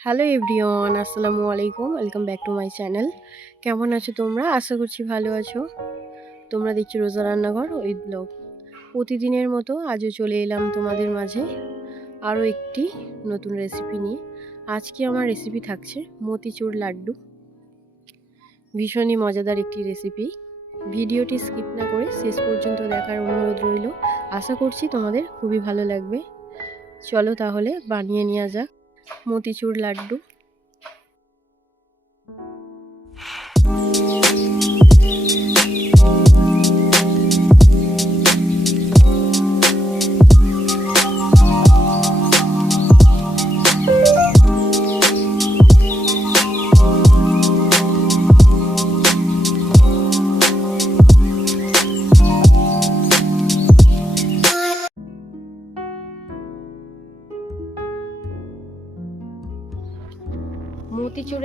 Hello everyone, আসসালামু আলাইকুম। Welcome back to my channel. কেমন আছো তোমরা? আশা করছি ভালো আছো। তোমরা দেখছ রোজা রান্নাঘর, ওই ব্লগ। প্রতিদিনের মতো আজও চলে এলাম তোমাদের মাঝে আরও একটি নতুন রেসিপি নিয়ে। আজকে আমার রেসিপি থাকছে মতিচুর লাড্ডু। ভীষণই মজাদার একটি রেসিপি ভিডিওটি স্কিপ না করে শেষ পর্যন্ত দেখার অনুরোধ রইল। আশা করছি তোমাদের খুবই ভালো লাগবে। চলো তাহলে বানিয়ে নেওয়া যাক। মতিচুর লাড্ডু।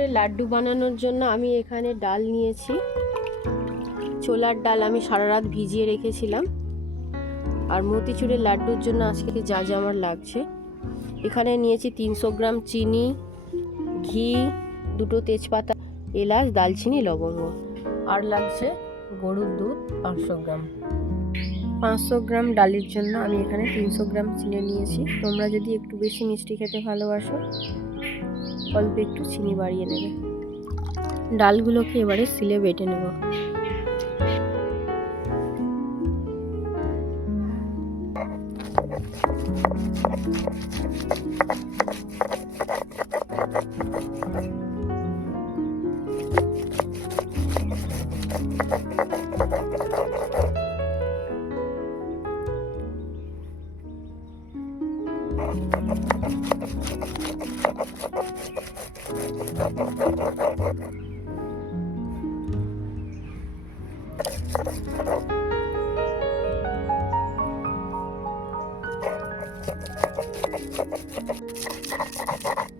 মতিচুরের লাড্ডু বানানোর জন্য আমি এখানে ডাল নিয়েছি। ছোলার ডাল আমি সারা রাত ভিজিয়ে রেখেছিলাম। আর মতিচুরের লাড্ডুর জন্য আজকে যা যা আমার লাগছে। এখানে নিয়েছি তিনশো গ্রাম চিনি, ঘি, দুটো তেজপাতা, এলাচ, দালচিনি, লবঙ্গ। আর লাগছে গরুর দুধ পাঁচশো গ্রাম। পাঁচশো গ্রাম ডালের জন্য আমি এখানে তিনশো গ্রাম চিনি নিয়েছি। তোমরা যদি একটু বেশি মিষ্টি খেতে ভালোবাসো অল্প একটু চিনি বাড়িয়ে নেবে। ডালগুলোকে এবারে সিলে বেটে নেব। Thank you.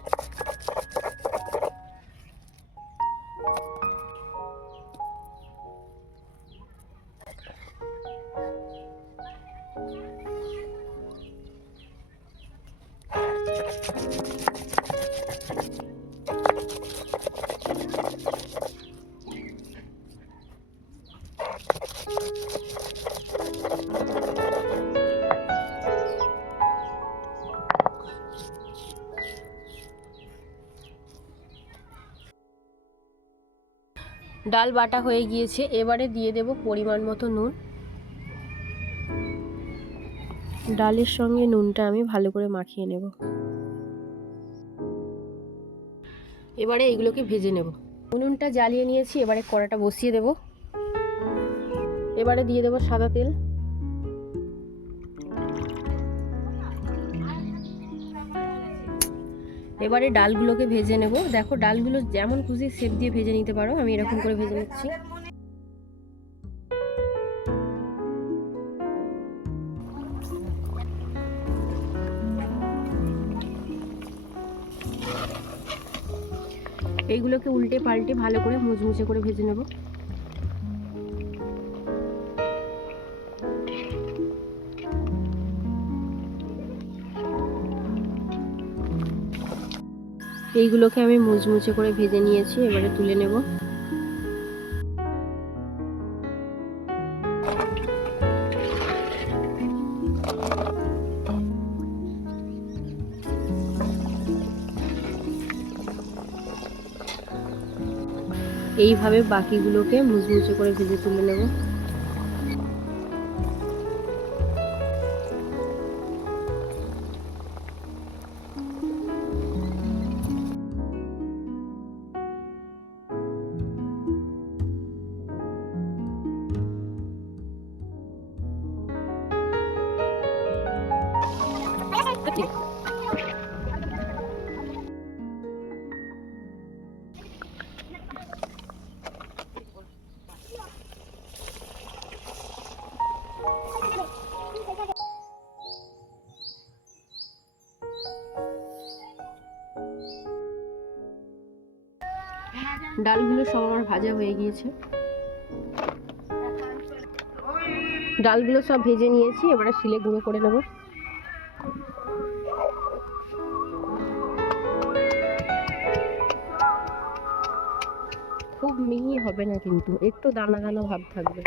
ডাল বাটা হয়ে গিয়েছে, এবারে দিয়ে দেব পরিমাণ মতো নুন। ডালের সঙ্গে নুনটা আমি ভালো করে মাখিয়ে নেব। এবারে এইগুলোকে ভেজে নেব। উনুনটা জ্বালিয়ে নিয়েছি, এবারে কড়াটা বসিয়ে দেব। এবারে দিয়ে দেব সাদা তেল। এবারে ডালগুলোকে ভেজে নেব। দেখো, ডালগুলো যেমন খুশি শেপ দিয়ে ভেজে নিতে পারো। আমি এরকম করে ভেজে নিচ্ছি। এইগুলোকে উল্টে পাল্টে ভালো করে মুচমুচে করে ভেজে নেব। এইগুলোকে আমি মুচমুচে করে ভেজে নিয়েছি, এবারে তুলে নেব। এইভাবে বাকিগুলোকে মুচমুচে করে ভেজে তুলে নেব। ডালগুলো সব আমার ভাজা হয়ে গিয়েছে। ডালগুলো সব ভেজে নিয়েছি, এবারে শিলে গুঁড়ো করে নেব। খুব মিহি হবে না কিন্তু, একটু দানা দানা ভাব থাকবে।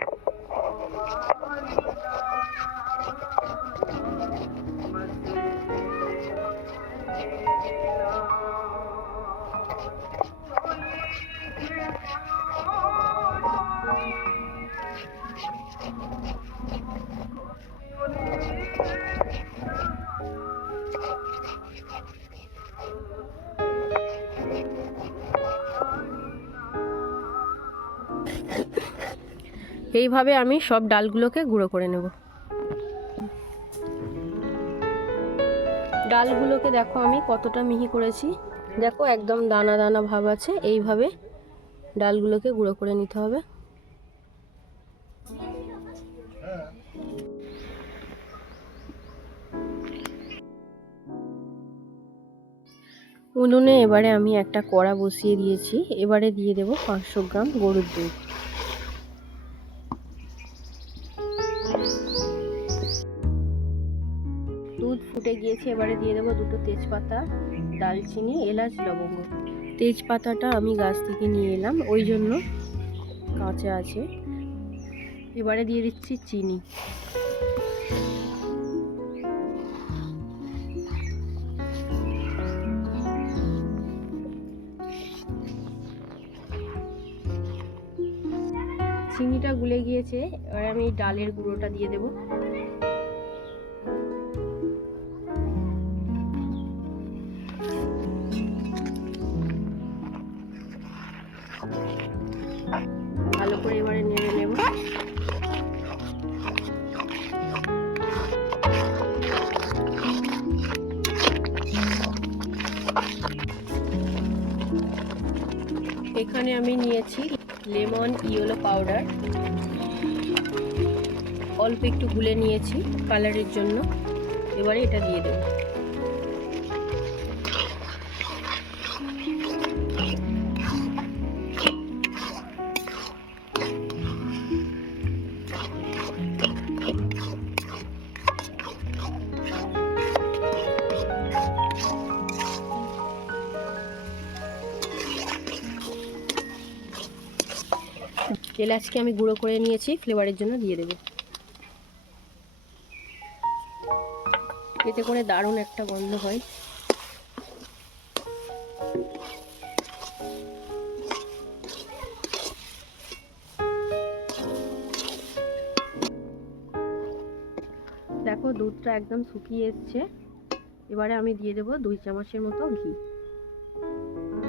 এইভাবে আমি সব ডালগুলোকে গুঁড়ো করে নেব। ডালগুলোকে দেখো আমি কতটা মিহি করেছি। দেখো একদম দানা দানা ভাব আছে, এইভাবে ডালগুলোকে গুঁড়ো করে নিতে হবে। উনুনে এবারে আমি একটা কড়া বসিয়ে দিয়েছি। এবারে দিয়ে দেবো পাঁচশো গ্রাম গরুর দুধ। দুধ ফুটে গিয়েছে এবারে দিয়ে দেবো দুটো তেজপাতা দালচিনি এলাচ লবঙ্গ। তেজপাতাটা আমি গাছ থেকে নিয়ে এলাম ওই জন্য কাঁচা আছে। এবারে দিয়ে দিচ্ছি চিনি। চিনিটা গুলে গিয়েছে, এবার আমি ডালের গুঁড়োটা দিয়ে দেবো। ভালো করে এবারে নেড়ে নেব। এখানে আমি নিয়েছি লেমন ইয়েলো পাউডার। অল্প একটু গুলে নিয়েছি কালারের জন্য। এবারে এটা দিয়ে দেবো। এলাচকে আমি গুঁড়ো করে নিয়েছি, ফ্লেভারের জন্য দিয়ে দেবো। এতে করে দারুণ একটা গন্ধ হয়। দেখো, দুধটা একদম শুকিয়ে এসছে। এবারে আমি দিয়ে দেবো দুই চামচের মতো ঘি।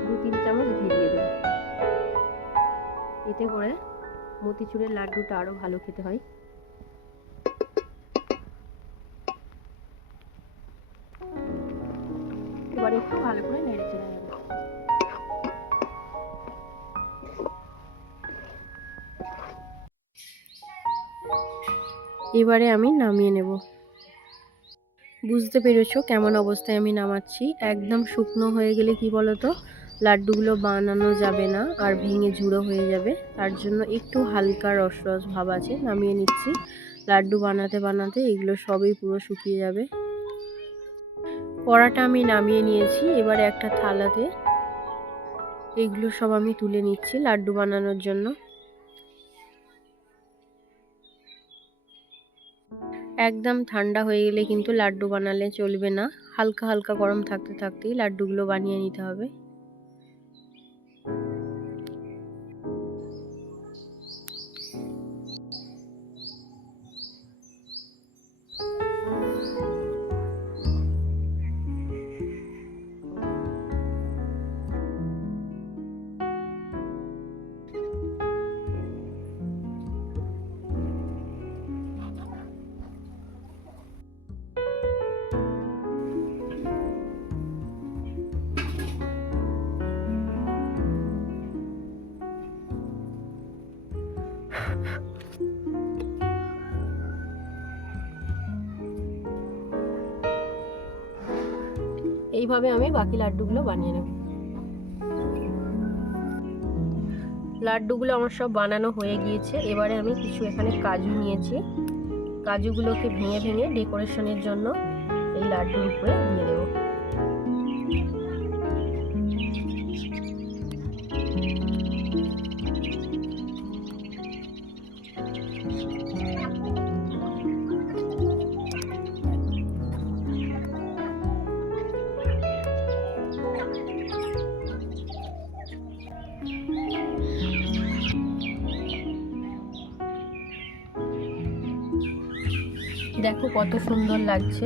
দু তিন চামচ ঘি দিয়ে দেবো। এতে করে মতিচুরের লাড্ডুটা আরও ভালো খেতে হয়। এবারে একটু ভালো করে নেড়ে চেড়ে এবারে আমি নামিয়ে নেব। বুঝতে পেরেছ কেমন অবস্থায় আমি নামাচ্ছি? একদম শুকনো হয়ে গেলে কি বলতো? লাড্ডুগুলো বানানো যাবে না আর ভেঙে ঝুড়ো হয়ে যাবে। তার জন্য একটু হালকা রস রস ভাব আছে, নামিয়ে নিচ্ছি। লাড্ডু বানাতে বানাতে এগুলো সবই পুরো শুকিয়ে যাবে। কড়াটা আমি নামিয়ে নিয়েছি, এবারে একটা থালাতে এগুলো সব আমি তুলে নিচ্ছি লাড্ডু বানানোর জন্য। একদম ঠান্ডা হয়ে গেলে কিন্তু লাড্ডু বানালে চলবে না। হালকা হালকা গরম থাকতে থাকতেই লাড্ডুগুলো বানিয়ে নিতে হবে। এইভাবে আমি বাকি লাড্ডুগুলো বানিয়ে নেব। লাড্ডুগুলো আমার সব বানানো হয়ে গিয়েছে। এবারে আমি কিছু এখানে কাজু নিয়েছি। কাজুগুলোকে ভেঙে ভেঙে ডেকোরেশনের জন্য এই লাড্ডুর উপরে দিয়ে দেবো। দেখো কত সুন্দর লাগছে।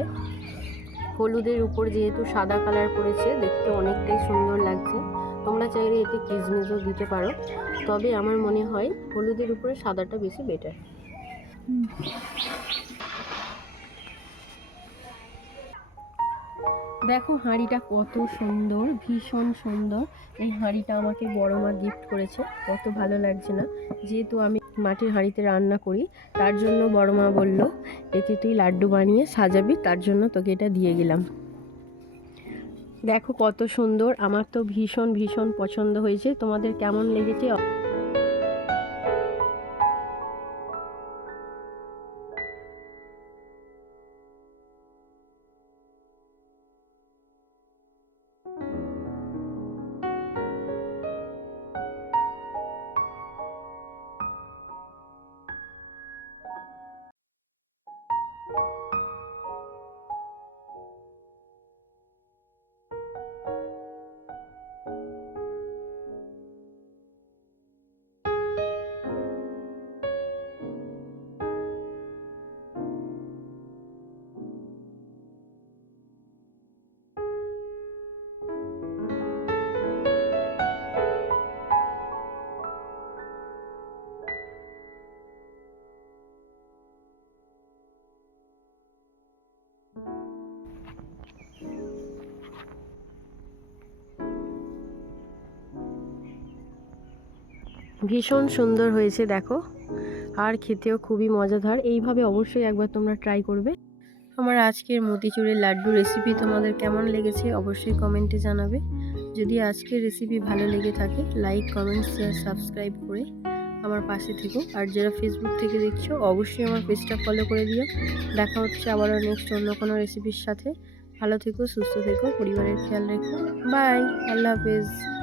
হলুদের উপর যেহেতু সাদা কালার পড়েছে, দেখতে অনেকটাই সুন্দর লাগছে। তোমরা চাইলে এতে কিসমিসও দিতে পারো। তবে আমার মনে হয় হলুদের উপরে সাদাটা বেশি বেটার দেখো হাঁড়িটা কত সুন্দর, ভীষণ সুন্দর। এই হাঁড়িটা আমাকে বড় মা গিফট করেছে, কত ভালো লাগছে না। যেহেতু আমি মাটির হাঁড়িতে রান্না করি। তার জন্য বড় মা বলল এতে তুই লাড্ডু বানিয়ে সাজাবি, তার জন্য তোকে এটা দিয়ে গেলাম। দেখো কত সুন্দর, আমার তো ভীষণ ভীষণ পছন্দ হয়েছে। তোমাদের কেমন লেগেছে? ভীষণ সুন্দর হয়েছে, দেখো। আর খেতেও খুবই মজাদার। এইভাবে অবশ্যই একবার তোমরা ট্রাই করবে। আমার আজকের মতিচুরের লাড্ডু রেসিপি তোমাদের কেমন লেগেছে অবশ্যই কমেন্টে জানাবে। যদি আজকের রেসিপি ভালো লেগে থাকে লাইক কমেন্ট শেয়ার সাবস্ক্রাইব করে আমার পাশে থেকো। আর যারা ফেসবুক থেকে দেখছ, অবশ্যই আমার পেজটা ফলো করে দিও। দেখা হচ্ছে আবারও নেক্সট অন্য কোনো রেসিপির সাথে। ভালো থেকো, সুস্থ থেকো, পরিবারের খেয়াল রেখো। বাই আল্লাহ হাফেজ।